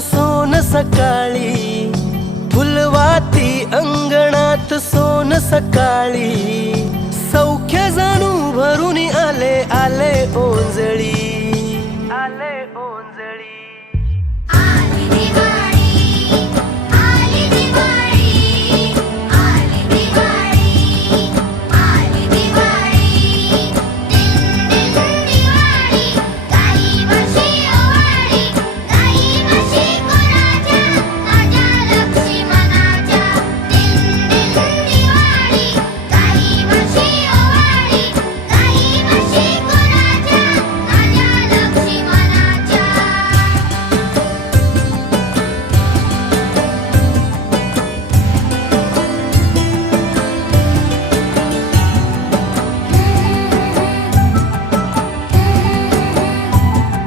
सोन सकाळी, फुलवाती अंगणात सोन सकाळी, सौख्य जाणू भरून आले आले ओंजळी।